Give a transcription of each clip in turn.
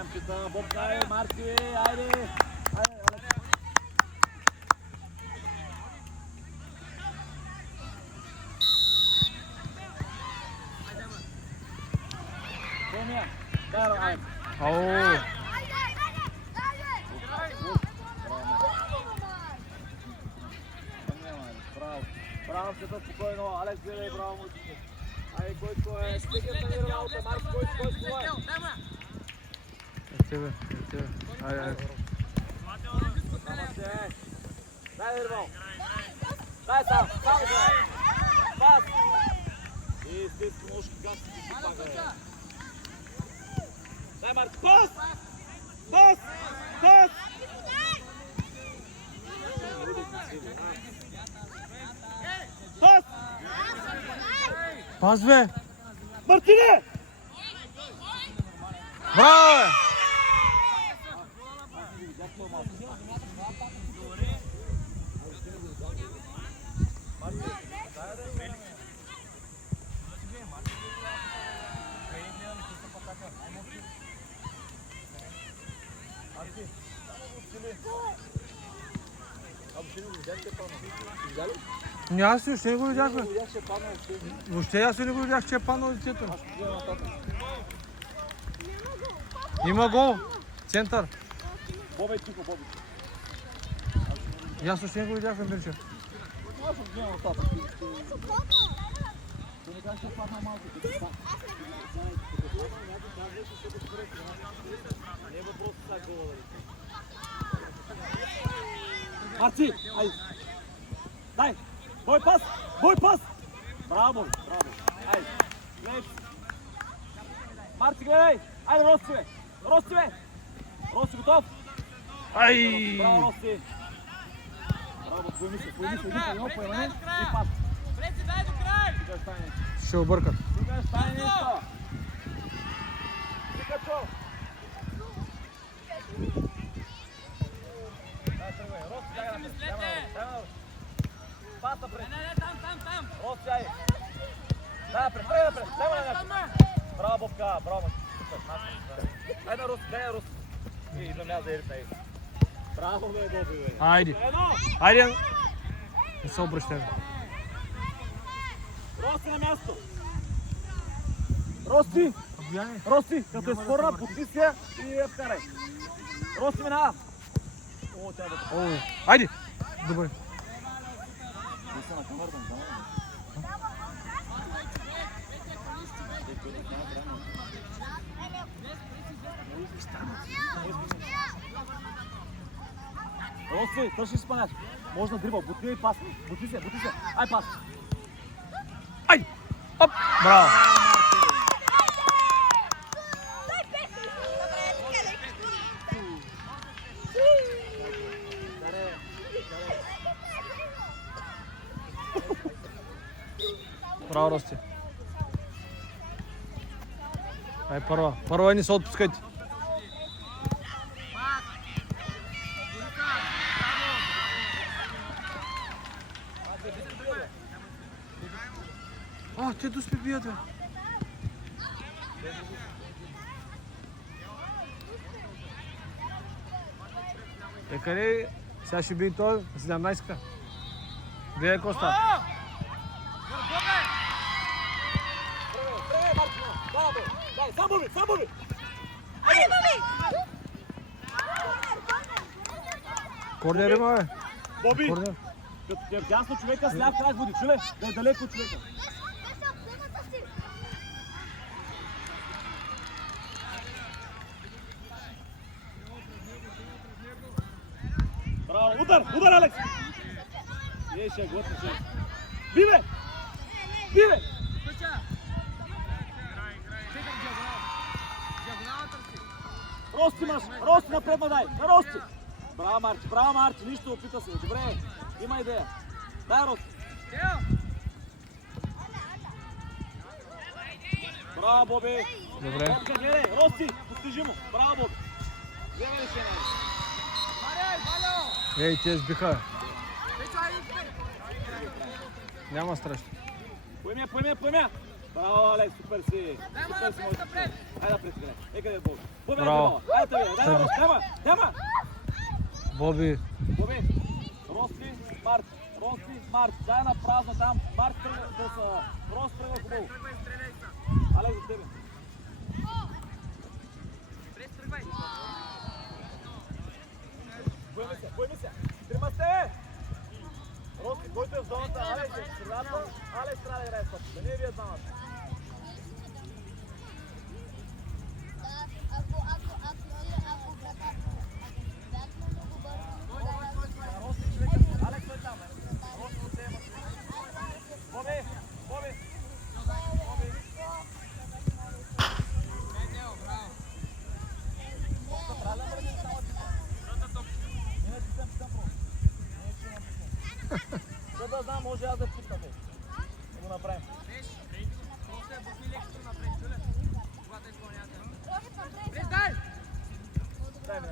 Ямчета, бобкай, Марти, айде! Помня, дай рай. Ау! Браво, чета спокойно, Алекс гледай, браво мъжите. Айде, Койко е, стигат на мира работа, Марс, Койко е. Тебе. Айде. Дай, Ирвал. Дай сам, пас. И стиска ножки, как си ти пага. Дай, Марс, пас! Пас! Пас! Пас бе! Мартине! Браво! Аз въобще не го видях, бе. Въобще аз не го видях, че е паднал детето. Има гол. Център. Бобе, тихо, Боби. Аз въобще не го видях, Мирчев. Аз съм гледал нататък. Ти не кажеш, че падна малко. Не е въпрос с тази гола, дали. Марци, айде. Дай, бой пас! Браво, айде. Гледай. Марци, гледай. Айде, Рости, бе. Рости, готов? Ай! Браво, Рости. Браво, твой мисъл, едно поемане и пас. Преси, дай до край! Ще объркат. Сега стане нещо. Пикачо. Рости, дай напред. Пас напред. Не, там! Рости, айде. Дай напред. Дай напред. Браво, Бобка, браво. Дай на Рости. Идвам аз да ерите. Браво, бе, Боби, бе. Айде. Не се обръщай. Рости на място. Рости, като е спорна, пусти се и я вкарай. Рости минава. О, тя бе. Айде. Добре. Не са на камерата, не знам. Рости, търси спанаш. Може да дрибал, бутни и пас. Бути се. Ай, пас. Ай! Оп! Браво! Браво, Рости. Ай, първа не се отпускайте. Те доспи бият, бе. Къде? Сега ще би той, 17-ка. Гледай Коста. Сам Боби! Айде, Боби! Корнер има, бе. Боби! Корнер. Като те вдясно човека, сляв крак води. Чуле, да е далеко от човека. Браво! Удар, Алекс! Ще готви се. Биве! Рости напред, дай! Рости! Браво, Марти! Нищо, опита се. Добре, има идея. Дай, Рости! Браво, Боби! Добре. Гледай, Рости! Постижимо! Браво, Боби! Гледай ли се, Ей, те сбиха. Няма страшно. Поемя! Браво, Алекс, супер си! Дай ма Супер си, напред, напред! Айде напред, Грене. Нека да е Боби. Боби, Браво. айде да дай на Рос, дема! Боби. Боби, Рости, Март, Март, дай на празно там, Март тръгва да са, Рос тръгва хубаво. Тръгвай, стреляй са! Алекс за тебе. През, тръгвай! Бойме се! Трима сте! Рости, който е в зоната, Алекс е в средата, Алекс трябва да играе стоп, да не е вие двамата. Рости човека, Алекс той там, Рости от себе си. Боби! За да знам, може аз да пусна те. Да го направим. Просто е бухни лекото напред, чуле? Когато изпълнявате. През, дай! Дай ми,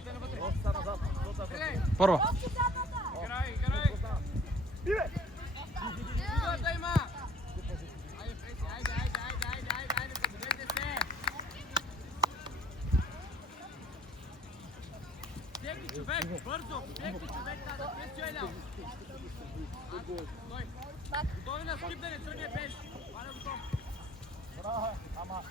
Иде навътре. Рости са назад. Стреляй! Първа. Играй! Биве! Игор да има! Айде, Преси, айде, победете се! Всеки човек, бързо! Всеки човек трябва да Преси е ляво! Стой! Готови на скип да не тръгне без! Ваня готов! Браво, ама.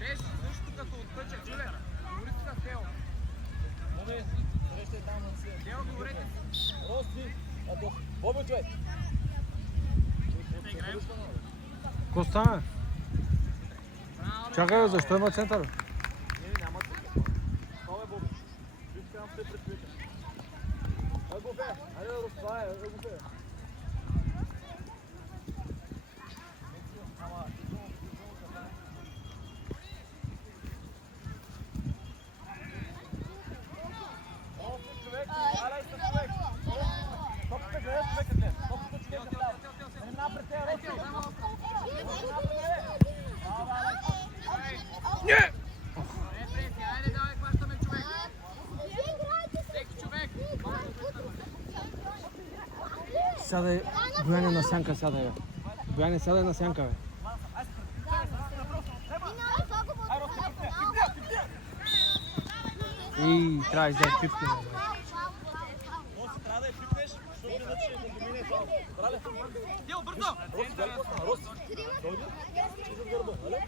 Без също като отпъча, чуле! Говорите с Тео! Боби, срещай там на си. Тео, говорете си! Рости, Боби човек. Какво стана? Чакай, бе, защо има център? Не, няма се. Това е Боби. Виж там сте пред човека. Айде го бе, айде да разправя, айде го бе. Ама, Рости човек, Алекс е човек. Топката гледа човека те. Топката човека там. Не мина пред тея, Рости. Не! Преси, айде давай, хващаме човек! Всеки човек! Сядай, Бояне на сянка сядай, бе. Бояне, сядай на сянка, бе. И трябва да издаде пипки, бе. Рости, трябва да я пипнеш, защото иначе не помине това. Брале? Тео, бързо! Рости, дай какво стана? Рости, дойди. Ти зад гърба, нали?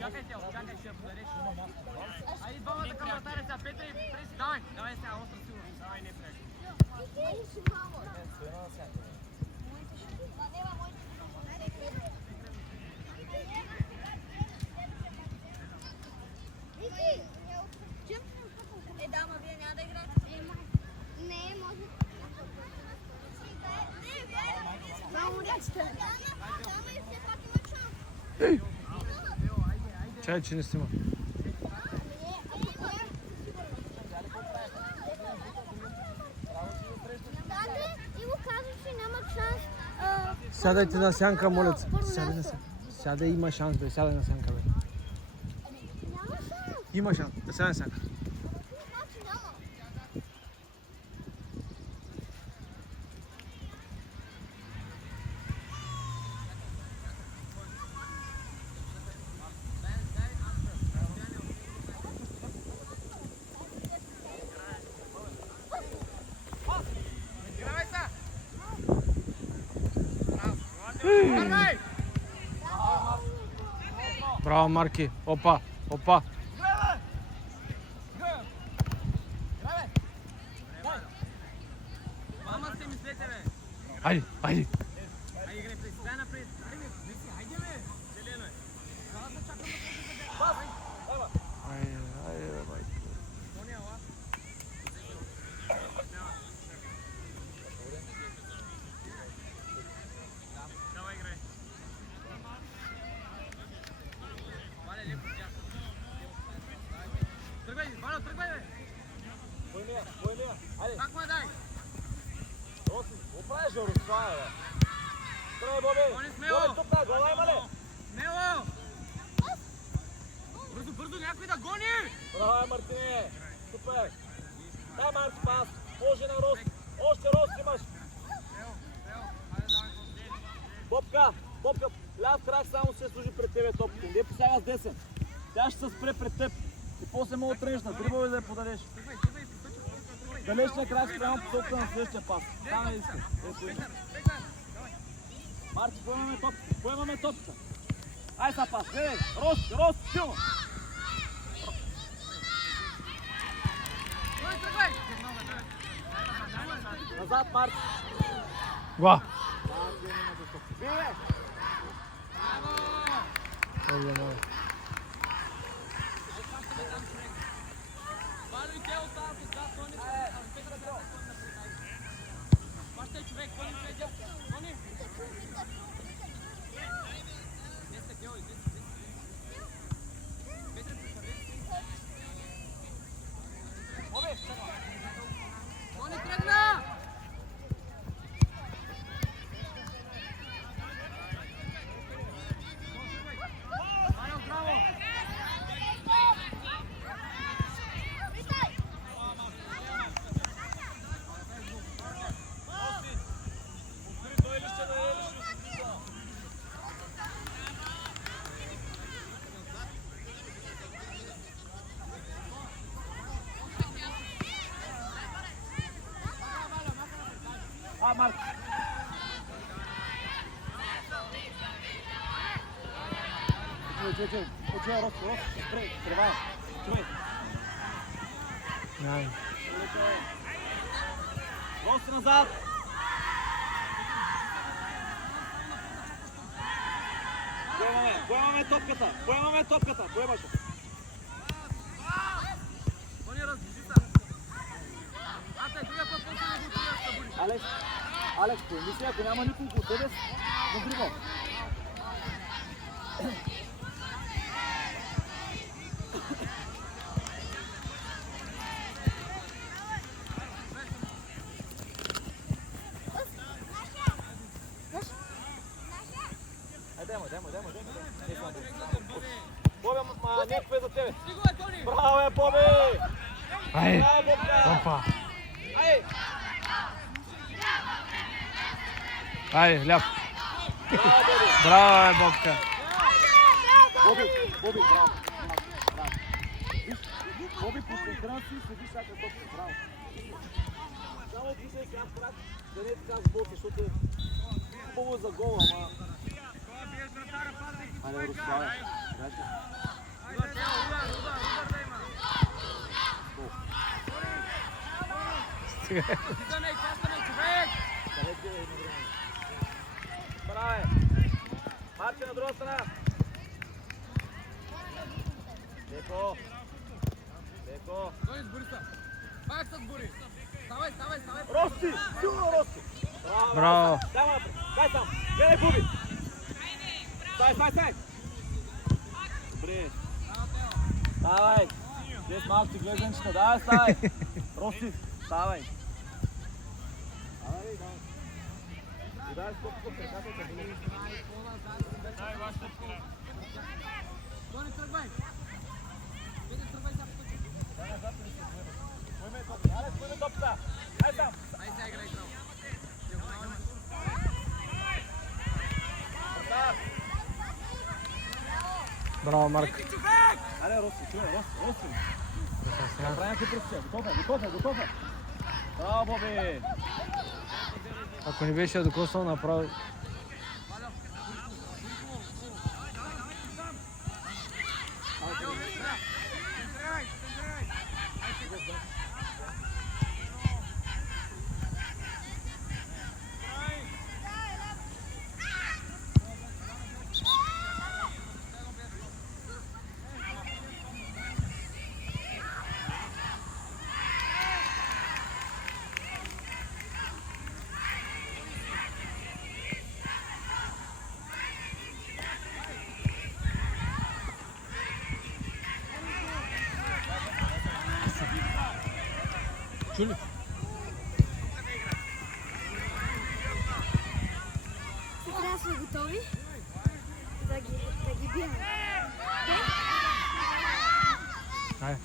Чакай, Тео, чакай, ще я подареш. Айде двамата към вратаря сега, Петър и Преси, давай! Давай сега, остра сигурно. Давай, не прек. Стояна на сянка. Да, ма вие няма да играете. Не, може. Само речте. Чай, че не снима. И го казвам, че няма шанс. Сядайте на сянка, моля се. Сядай на сянка. Сядай, има шанс, бе. Сядай на сянка, бе. Няма шанс. Има шанс. Сядай на сянка. Значи няма. Игравай са! Вървай! Браво, Марки. Опа, опа. Мама сте мислете, бе! Айде, айде. Айде, играй, Преси, дай напред! Айде, Преси, айде, бе! Зелено е! Трябва да чакам да Айде, айде, бе, майко. Поня, ала! Давай, играй! Валя, леко тя! Тръгвай, Валя, тръгвай, бе! Бойме, айде. Пак ме дай! Рости, какво правиш, Жоро? Това е, бе. Тръгвай, Боби. Гони смело! Боби, тук, гола има ли? Смело! Бързо, бързо, някой да гони! Браво, Мартине. Супер. Дай Марко пас. Може на Рос. Още Рос имаш. Бобка, ляв крак само ще служи пред тебе топката. Не посяга с десен. Тя ще се спре пред теб. И после мога да тръгнеш на дрибъл и да я подадеш. Далечния крак спрямо посоката на следващия пас. Там не иска. Марти, поемаме топката. Ай са пас, гледай! Рос, силно! Назад, Марти! Гол! Бие! Марк. Чуй, Рос, спрей, откривай. Чуй. Най. Рос назад. Поемаме топката. Поемаш. Алекс, помисли, ако няма никой от тебе, на дрибъл. Дай му. Бобе, някакво е за тебе. Браво, Боби! Ай, опа. Ай, ляп. Браво, Бобка. Боби, браво. Боби, концентриран си, следи всяка топка. Браво. Само писай крат крак, да не е така с Боби, защото е хубаво за гол, ама... Айде, Руслава. Браво! Марче на друга страна! Леко! Дойди с Бориса! Пак с Борис! Ставай! Рости! Силно Рости! Браво! Дай напред! Дай там! Гледай Буби! Стай! Добре! Ставай! Здесь малко ти глезенчета, давай ставай! Рости! Ставай! Дай сколько прекратите. Тони, тръгвай! Тръгвай сега поточи! Дай назад и се поеме топта. Алекс, поеме топта! Ай там! Ай сега играй право! Браво, Марк. Аре, Рости! Направим ти пресия. Готов е! Браво, Боби! Ако не беше докоснал направо. Чули? Трябва да сме готови да ги бием. Ай.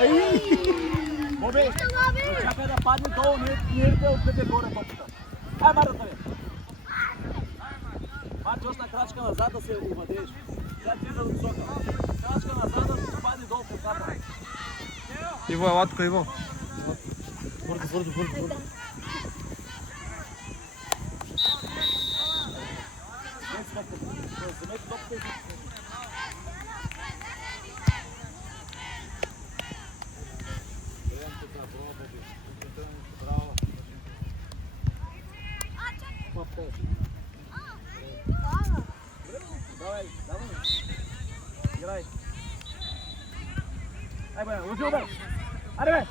Боби, чакай да падне долу, ние те откъде горе топката. Ай, Марата ви! Мачи още на крачка назад да се увадеш. Сега ти за висока. Крачка назад да се падне долу в краката. Иво, ела тук, Иво. Бързо. Вземете топката и... Давай. Играй. Ай, бе, лъжил, бе! Аре, бе!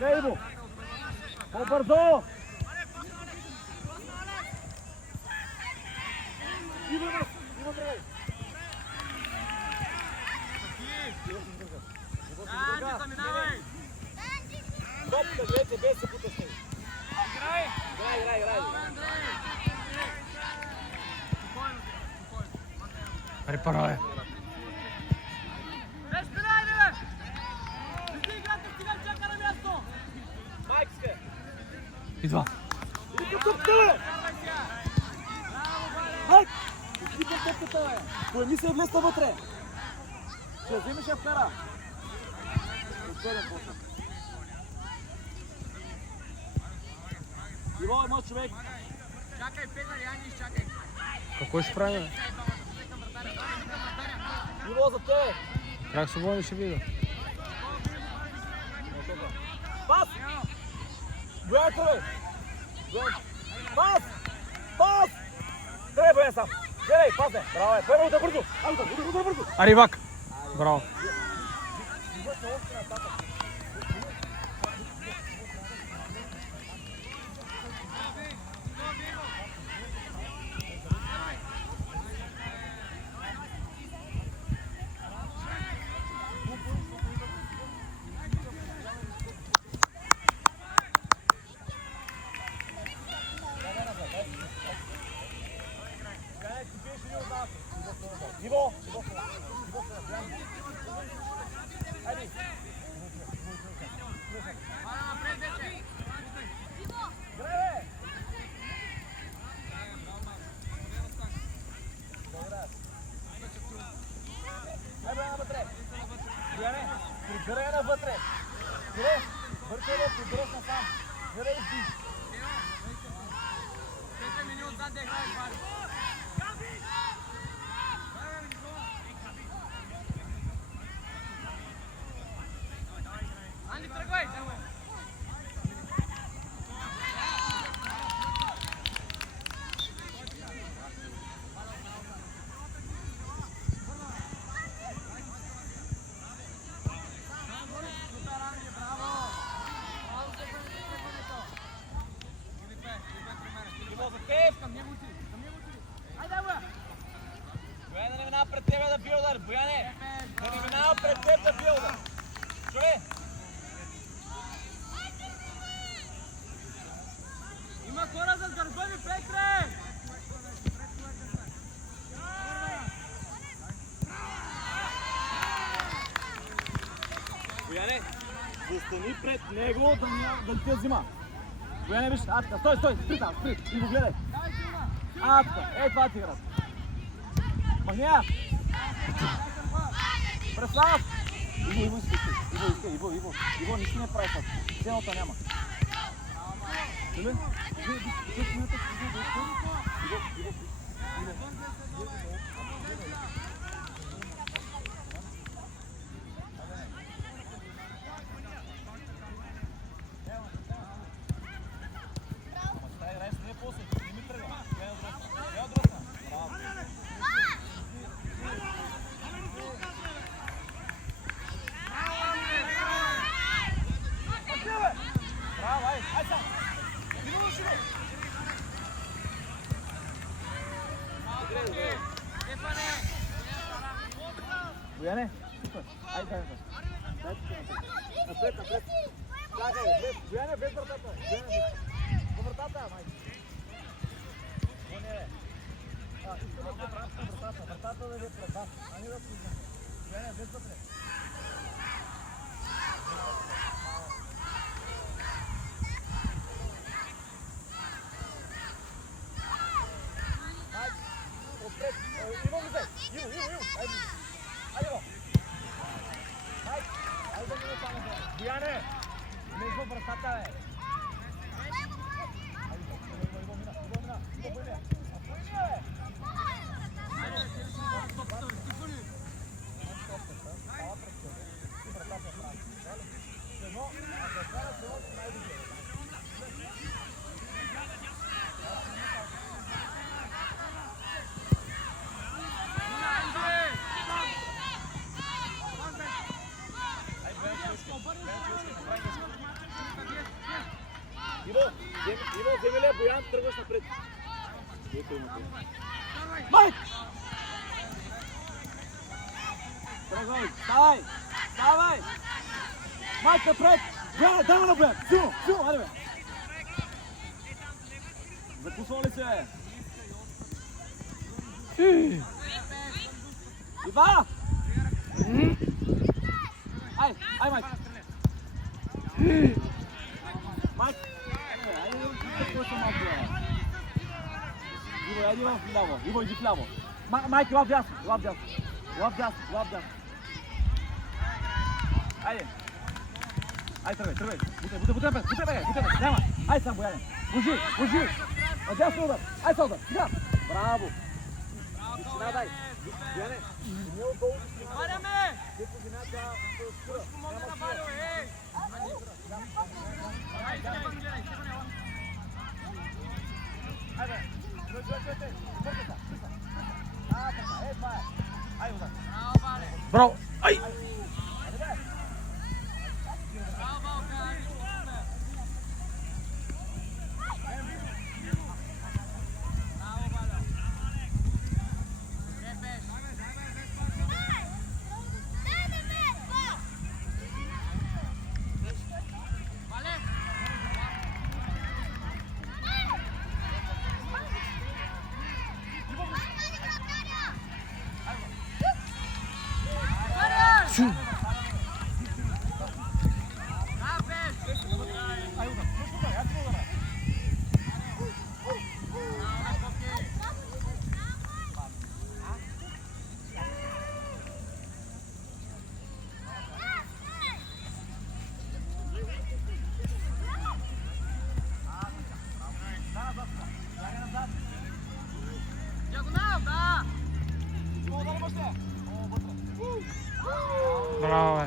Дай, Иво! По-бързо! Иво, тръгай! Заминавай! Топка, гледайте, без се путаш него. Играй! Препара, бе. Майкска! Идва. Иди към топката, бе! Майк! Иди към топката, бе! Поеми се и влезта вътре! Ще вземеш я вкара! Отделен после. Иво, мой човек! Чакай, Петър, я не изчакай. Какво ще правим? Иво, за тебе! Как свободен ще видя? Пас! Бояйте, бе! Пас! Гледай, Боян сам! Гледай, пас, бе! Браво, бе! Първо да бързо! Айде, бързо! Аривак! Браво! Иво! Айде! Прибирай навътре! Вършай да прибираш насам! Гледай и си! Петър, мини отзад да играеш, Вари. Анди, тръгвай! Бояне не минава пред тебе да бие удар! Бояне! Да не минава пред теб да бие удар! Чуй! Има хора с гърбови, Петре! Бояне! Застани пред него да ти я взима! Бояне, виж! Атка! Стой! Спри! И го гледай! Атка! Ей, това ти играта! Махни я! Преслав! Иво, искай! Иво, нищо не прави това. Цената няма. Иво! Бояне, айде. Напред. Чакай, Бояне, без вратата. По вратата, май. Искаме да правим вратата да е пред вас, а не да си. Бояне, без вътре. Отпред. Иво, влизай. Иво. Айде. Айде го. Айде. Айде да мине само. Бояне. Между вратата, бе. Айде го. Иво мина. Иво мина. Апочи, бе. Иво, вземи ли Боян, тръгваш напред. Майк! Тръгвай, ставай! Майк напред! Боян, дай ме на Боян! Силно, айде бе! Закусвал ли се, бе? Ива! Ай, Майк! Майк! Айде в ляво, Иво, иди в ляво. Майк, лав дясно. Айде. Айде, тръгвай. Бутай, няма. Айде сам, Бояне. Божи. Надясно удар. Айде са удар. Сега. Браво. Висина дай. Бояне. Не отдолу. Варяме! Те по земята. Помогна на Валио, ей! Айде, гледай, Айде. Чуйте. Бърката. Така, това е. Айде, удар. Браво, Вале! Браво! Ай! Браво, Вале! Браво, Вале! Репеш! Вале! Шу! Диагонал, да! Браво, бе!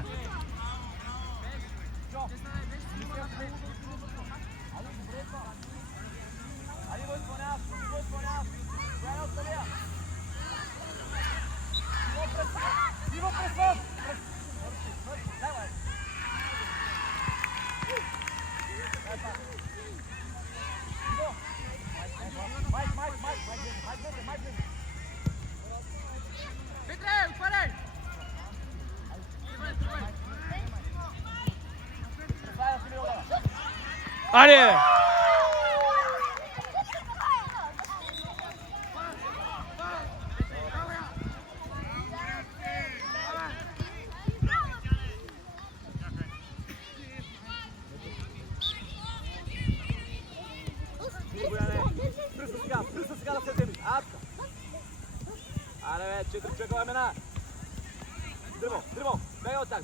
Петре, отваряй! Айде! Пръста сега да се вземи. Аре бе, 4 човека времена. Дрибъл. Бега от тях.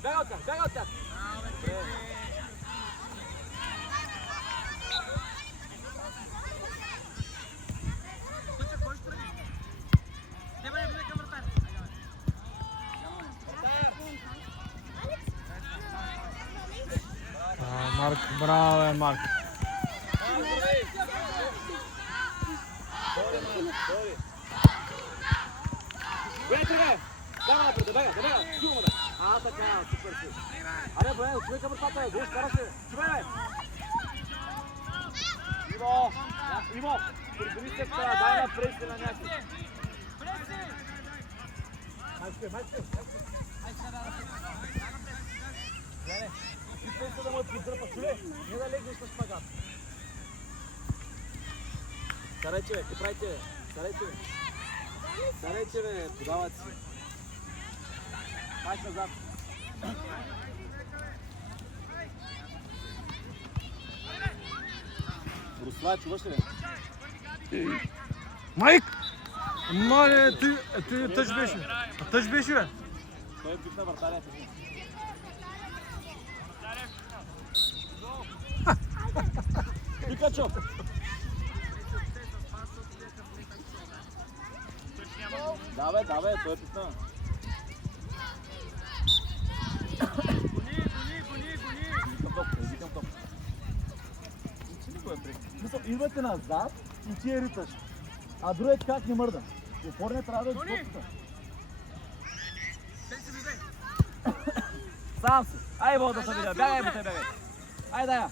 Марк, браво, бе, Марк! Бега! Дава напред, да бега! Чуваме да! Така, супер си! Аре, бе, човека вратата, виж, караше! Чувай, бе! Иво! Прибери се така, дай напред си на някой! Майче! Гледай, искай се да му поддърпа, чули? Не да легнеш на шпагат! Старайте, бе, какво правите, бе? Старайте, бе, подавате си! Майч назад! Руслай, чуваш ли? Майк! Мале, ти тъж беше. Тъж беше, бе. Той пипна вратаря. Пикачо! Да бе, той пипна. Викам топ. Идвате назад и ти я риташ. А другият как не мърда. Опорният трябва да е топката. Сам си. Ай, бо да се видя. Бягай, бягай. Ай, да я.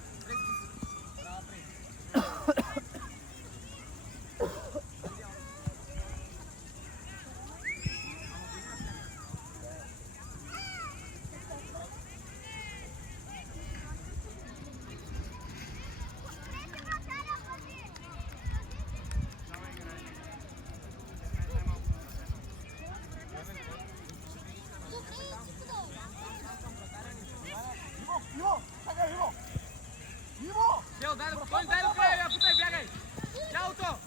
Дел, дай да края, я путай, бягай! Тялото!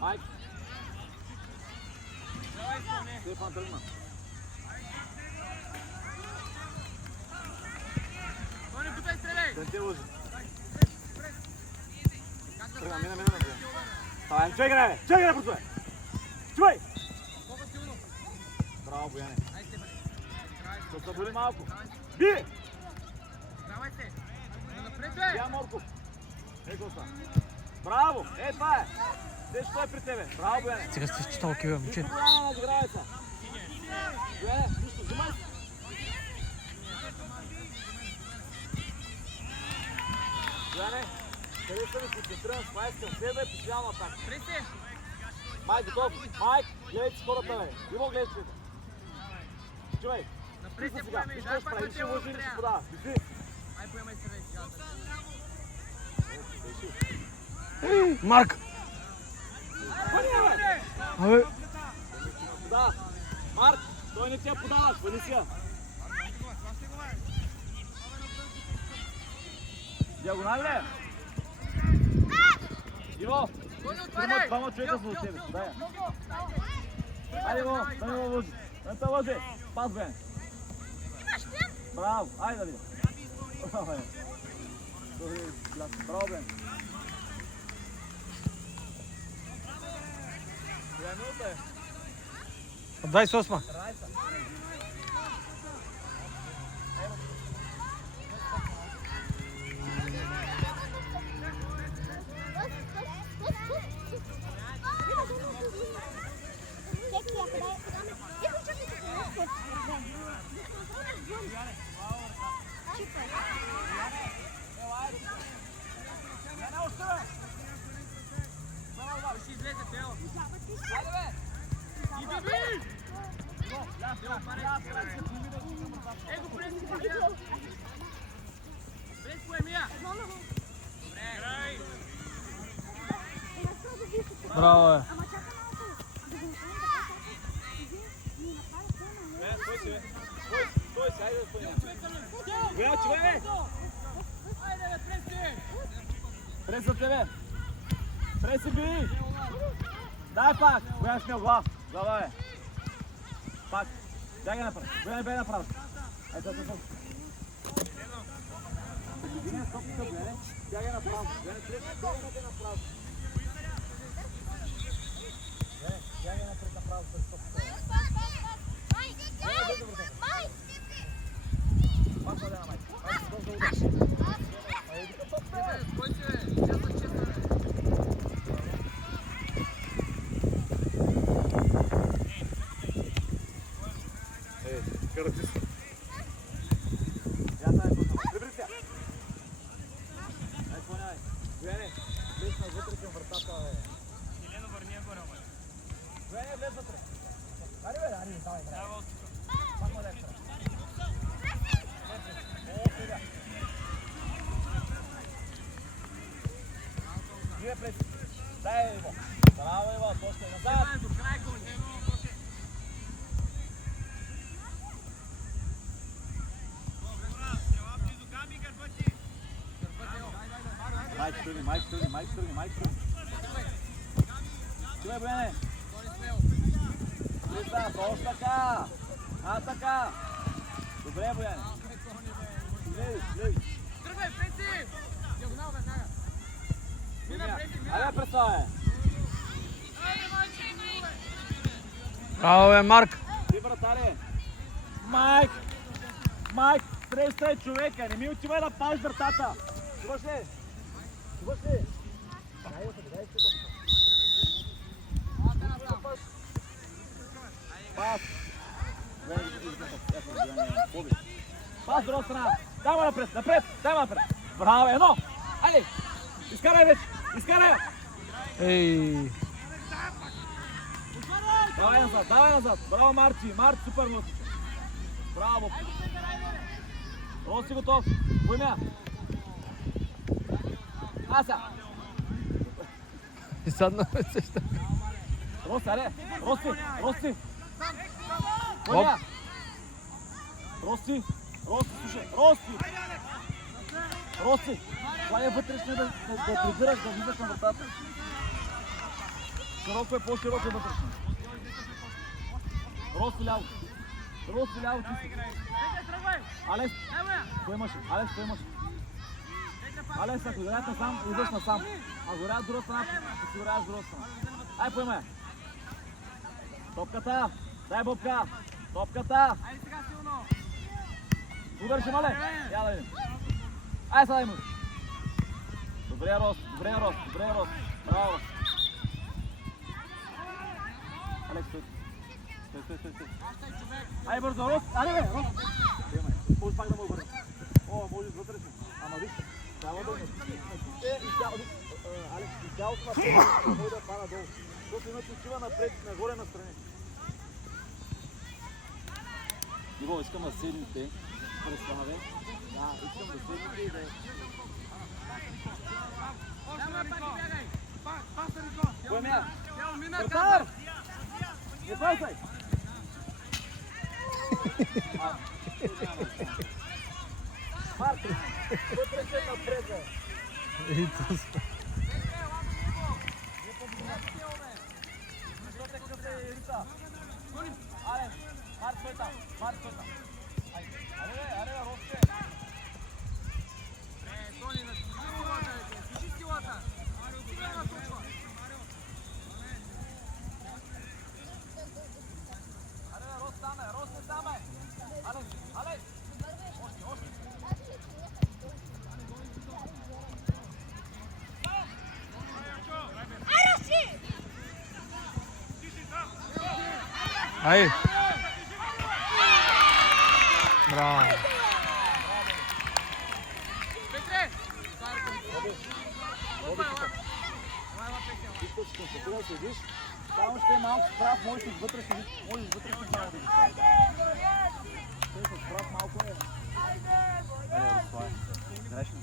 Майк. Стефан тръгна. Тони, путай, стреляй! Да те лъжи. Тръгна, мина. Давай, чуй играе! Бързо! Чуй! Колко силно! Браво, Бояне. Ай, Стефане! Ще се боли малко. Би! Давай се! Напред, бе! Я, Морков. Ей, Коста. Браво! Ей, това е! Те ще е при тебе. Браво, Бояне. Сега сте читал кива, момче. Бояне, надигравай се. Бояне, нищо, взимай се. Бояне, къде се ми концентрирам с Майк към себе и постоянно атака. Напред се! Майк, готов. Майк, гледайте си хората, бе. Иво, гледайте си. Чувай. Напред се, Сега. поемай! Виж Дай какво ще пак прави. на Виж тяло, лъжи или ще трябва! подава. Вижди. Ай, поемай стреляй сега! Марк! Абе, Да. Марк, той не ти я подава. Хвани си я. Диагонал ли? Иво, има двама човека за тебе. Дай я. Айде, Иво, да не го лъжи. Да не те лъжи. Пас, бе. Браво, айде да видя. Браво, бе. Коя минута е? 28. Ще излезе, Тео! Айде, бе! И биби! Его, преси, победа! Преси, поемия! Браво, бе. Стой си, айде да спомня. Бояче, бе! Айде, бе, преси! През за тебе! Преси, би! Дай пак! Бояч ми глав! Глава е! Пак! Бягай напред! Бояне бе направо! Ай, това стоп! Бояне, стоп, бояне! Бягай направо! Бояне, бягай направо! Бягай напред направо! Стоп! Пак ходи на майк! Айде, стоп да удаш! Айде, вика топ, бе! Кой се, бе? Честно, честно, бе! Карати се. Я дай го. Прибри се. Ай, поняй. Бояне, влез на вътре към вратата, бе. Елено, върни я горе, бе! Бояне, Живе през. Дай, Иво. Браво, Иво, точно назад. Майк тръгни. Чувай, Бояне. Точно така. Така. Добре, Бояне. Леви. Тръгвай, преси! Диагонал веднага. Айде, представя. Браво, бе, Марк! Ти, братаре. Майк, срещай човека. Не ми отивай да палиш вратата. Чуваш ли? Пас. Пас, друга страна. Дай ма напред. Браво, едно. Айде. Изкарай вече. Ей! Давай назад. Браво, Марци, супер носи. Браво. Роси готов. Поймя. Аса. И садна се ще. Роси. Поймя. Роси, слушай. Роси. Това е вътрешно да прибираш, да влизаш на вратата. Широко е по-широко вътрешно. Роси ляво. Ти. Алекс, поемаш. Алекс, ако играят насам, идеш насам. Ако играят друга страна, осигуряваш друга страна. Ай, поемай. Топката. Дай Бобка. Топката. Айде сега силно! Удариш, мале. Я да видим. Ай, сега имаш. Добре, Рост. Браво. Алекс, стой. Ай, бързо, Рост. Али, бе, Рост. Може пак да му обърнеш. Може вътрешно. Ама виж, трябва да имаш. Алекс, изцялото на това, може да пада долу. Защото иначе отива напред, нагоре, настрани. Иво, искам да седните. Представя. Искам да седните и да... Поемя! Вратар! Не пасай! Марк! Вътре се напред, бе! Ей, това са. Але, Марк, стой там! Аре, Росте! Тони, слуши силата! Силата точно! Аре, Рост не там, Але! Още! Ай! Браво! Петре! Искаш да концентрираш се, виж, само ще е малко справ, можеш вътрешно право да ги ставиш. Те с прав малко е. Това е грешно.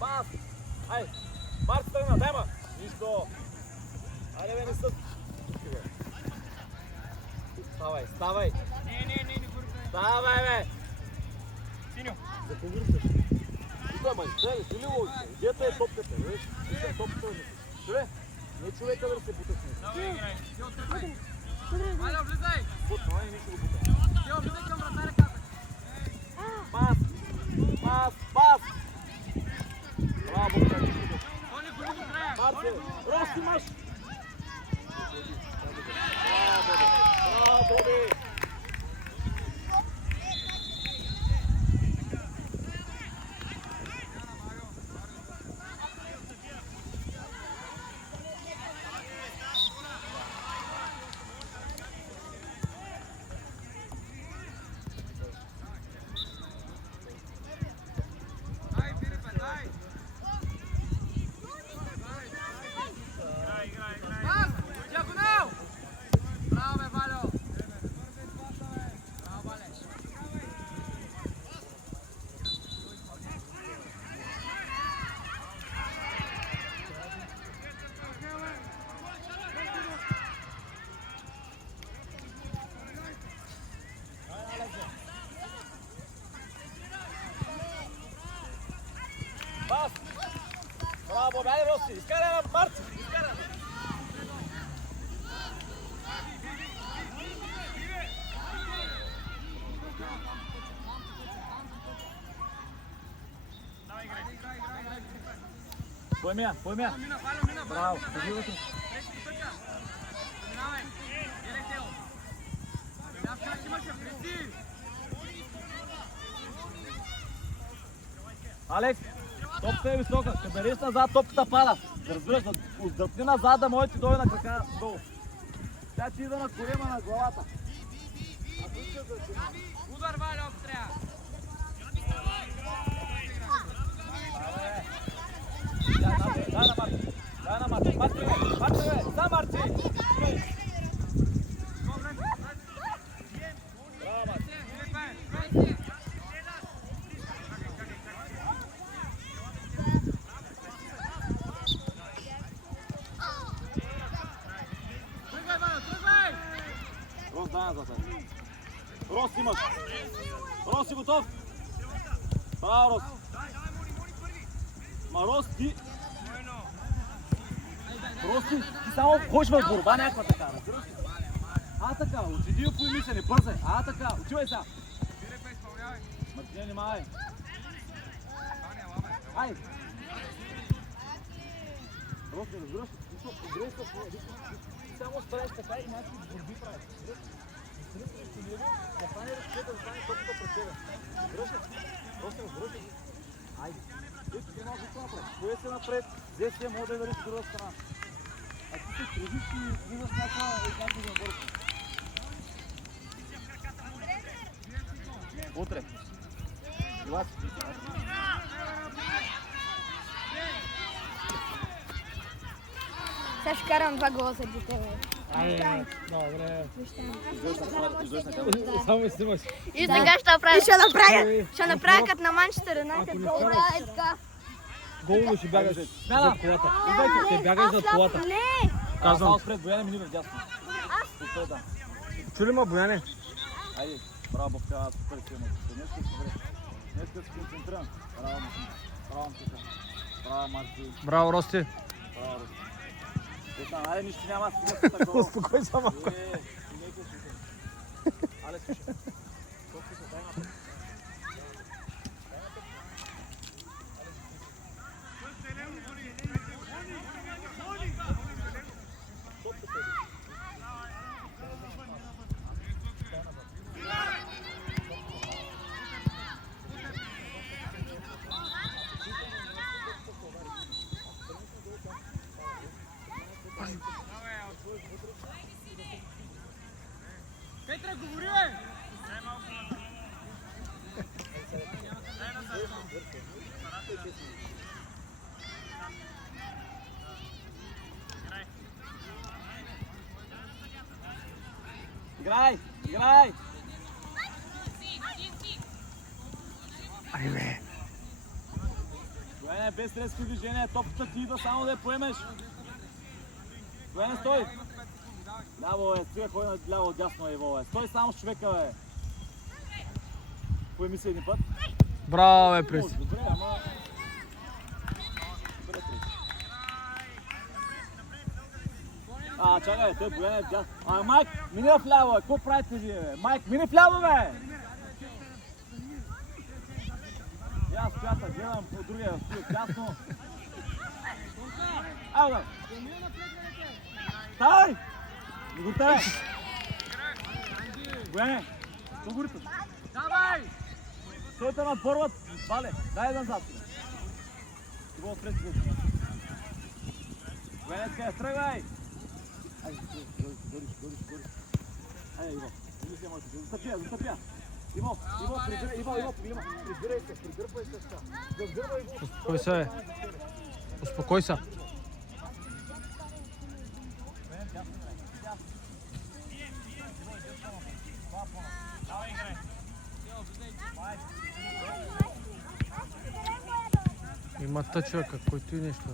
Пас! Ай! Марк тръгна, дай ма! Нищо! Айде бе, не съд! Ставай! Не, Ставай, бе! Синьо! За кого рисаш? Тука, май, ти ли логи? Где-то е топката, виж? Тука е топката. Чуве? Не човека да се потъсне. Давай, играй! Сио, тръгвай! Аля, влизай! Вот, това не ще го бута. Сио, влизай към вратаря, казах! Пас! Браво, Бобка! Тони, гори до края! Марце! Рости имаш! Браво, Боби! Пас! Диагонал! Браво, бе, Валю! Браво, Вале! Пас! Браво, Боби! Айде, Рости! Изкарай на Марце! Изкарай! Поемя! Мина, Валю, мина, Браво! Валю, Кажи мина, го. Срещу тъча! Минавай! Еле дело! Ляв крак имаше, влези! Алекс, топката е висока. Ще береш назад, топката пада. Разбираш, отдръпни назад, да може ти дойде на крака долу. Тя ти ида на корема на главата. Ако искаш да ти... Удар, Валю, ако трябва! Дай на Марти. Дай на Марти. Марти, бе! Марти, бе! За Марти! Браво, Марти. Тръгвай, Валю, тръгвай! Рос, дай назад. Рос имаш. Рос си готов. Браво, Рос. Ма Рос, ти... Рос, ти само ходиш в борба някаква така, разбираш ли? Така, отиди и поеми се, не бързай. Така, отивай сега. Мартине, внимавай. Ай! Рос, не разбираш ли? Добре са, само спреш така и някакви борби правиш. Сред срещу него, да стане разчета, да стане топката пред тебе. Разбираш ли? Рос, не разбираш ли? Айде. Ето ти малко напред. Кое се напред? Взе се, може да я дариш друга страна. А ти се кружиш и влизаш някаква забърка. Утре. Глас. Сега ще карам 2 гола заради тебе. Добре. Излъж на камера. Само снимаш. И сега ще направя. Ще направя като на Манчестър Юнайтед гол. Да, е така. Голово ще бягаш зад колата. Ще бягаш зад колата. Не! Казвам. Само спред Бояне, мини вдясно. Отпред, да. Чули ма, Бояне? Айде, браво, Бобка, супер силно. Днес ще добре. Днес ще се концентрирам. Браво, Мартика. Браво, Марти. Браво, Рости. Браво, Рости. Айде, нищо няма, стига с такова. Успокой се малко. Нека слушай. Алекс, слушай. Колко се дай напред. Петре, говори, бе! Играй! Играй! Ай, бе. Бояне, без резки движения, топката ти идва само да я поемеш. Бояне, стой! Ляво е, стига кой на ляво, дясно е, Иво, е. Стой само с човека, бе. Поеми се един път. Браво, бе, Прес. Добре, ама... Добре, Прес. Чакай, той Бояне е дясно. Майк, мини в ляво, бе. Какво правите вие, бе? Майк, мини в ляво, бе! Аз стоята, гледам по другия, стоя дясно. Ай, удар! Стай! Не го тая! Бояне, що горите? Давай! Стойте над форвард! Вале, дай назад! Иво отпред го. Боянецка, тръгвай! Айде, гориш. Айде, Иво. Не се може. Застъпя. Иво, прибирай се. Пригърбай се така. Загърбай го. Успокой се, бе. Успокой се. Има тъчове, който и нещо.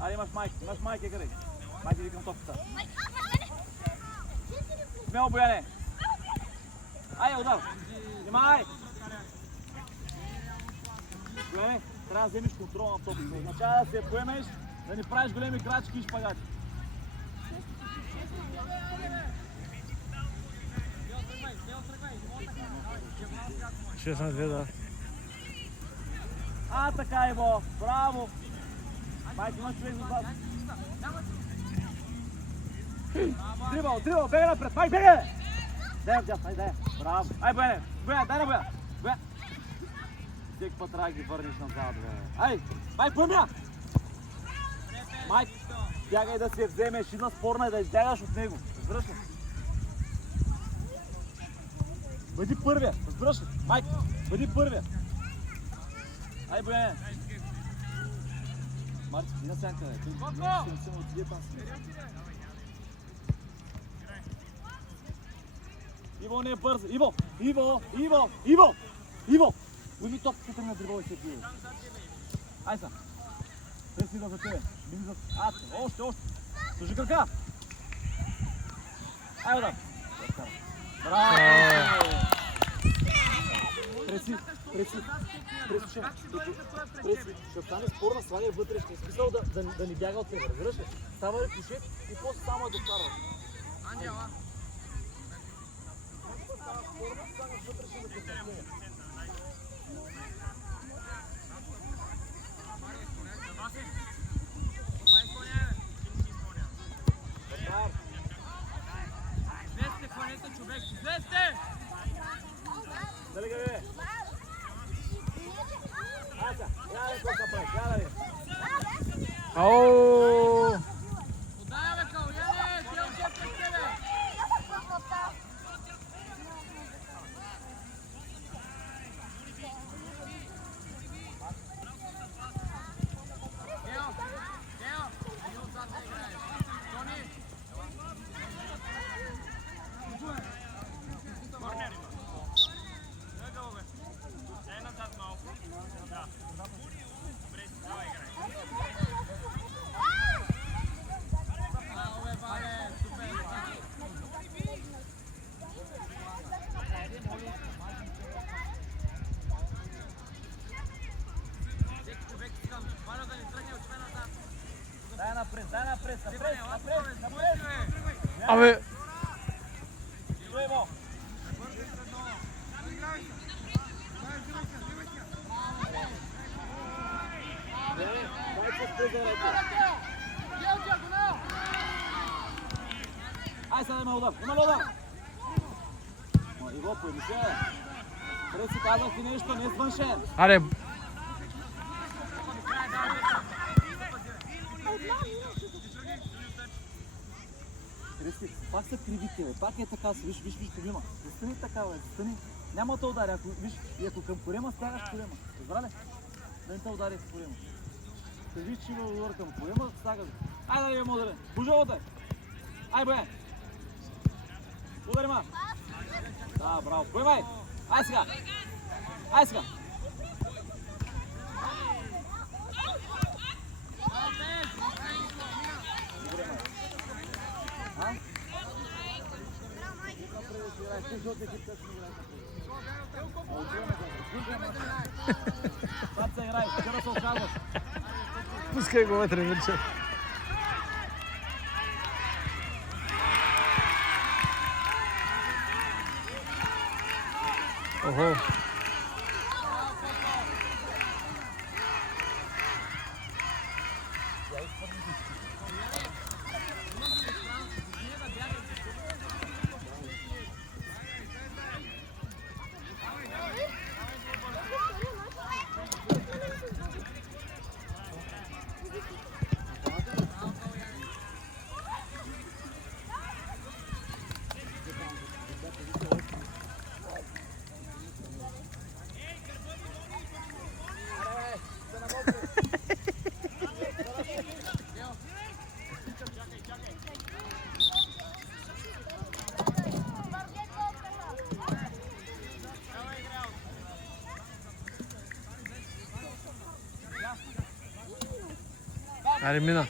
Айде, имаш майк, играй. Майк, иди към топката. Смело, Бояне. Айде, удар. Внимай! Бояне, трябва да вземеш контрол на топката. Означава да се поемеш, да не правиш големи крачки и шпагати. Ще съм гледа. Така, Иво. Браво. Майк, имаш човек за вас. Дрибъл, бега напред. Майк, бега! Дай вдясно, дай. Браво. Ай, Бояне, дай на Боя. Всеки път трябва да ги върнеш назад, бе. Ай, Майк, поемя! Майк, бягай да се вземеш една спорна и да избягаш от него. Разбираш ли? Бъди първия, разбираш ли? Майк, бъди първия. Ай, Бояне. Марци, иди на сянка, бе. Ти не се му отиде там си. Иво не е бързо. Иво! Уйми топката, тръгна дрибъл и се бие. Ай са. Треси да за тебе. Още. Служи крака. Ай, удар. Браво! Преси, ще стане спорна, слагай вътре, ще е смисъл да ни бяга от себе, разбираш ли? Става ли пушет и после само да докарва. Ангела! Излезте, хванете човек, излезте! Дали бе? Аса, я да какво направиш, я да ви. Ау! Удай, бе, Калуяне! Тя отива пред тебе! Гео! Ами отзад да играеш. Тони! Корнер има. Ъгъл, бе. Дай назад малко. Да. Добре, давай играй. Браво, бе, Вале! Супер! Всеки човек искам. Валя да ни тръгне от мен назад. Дай напред. Абе! Иво! Ай, сега има удар. Иво, поеми се. Преди си казах ти нещо, не е свършен. Аре! Риски, пак са кривите, бе. Пак е така, виж проблема. Застани така, бе, застани. Няма да удари, ако към корема стягаш корема. Разбра ли? Да не те удари в корема. Кажи, че има удар към корема, стягаш. Ай да имам ударе. Божа удар. Ай, бе. Удари, ма. Да, браво. Поемай. Ай сега. Това се играй, ти да се отказваш. Пускай го вътре, Мирчо. Охо. Аре, мина.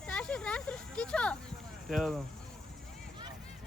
Сега ще играем срещу Тичо. Я да знам.